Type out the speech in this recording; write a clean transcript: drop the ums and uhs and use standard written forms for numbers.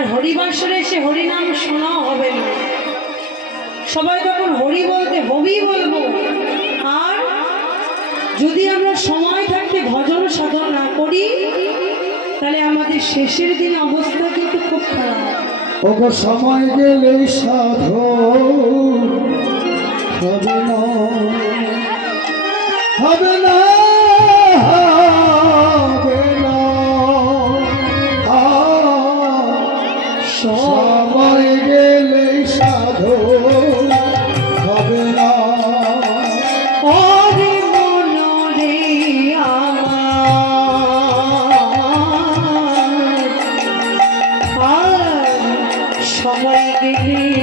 আর হরিবাসরে এসে হরিনাম শোনাও হবে না। সবাই তখন হরি বলতে হবি বলবো। আর যদি আমরা সময় থাকতে ভজন সাধন না করি তাহলে আমাদের শেষের দিন অবস্থা কিন্তু খুব খারাপ। ওগো সময় গেলে সাধন হবে না, হবে না, হবে না। সময় গেলে সাধন হবে না। ওরে মনরে আমার সময় গেলে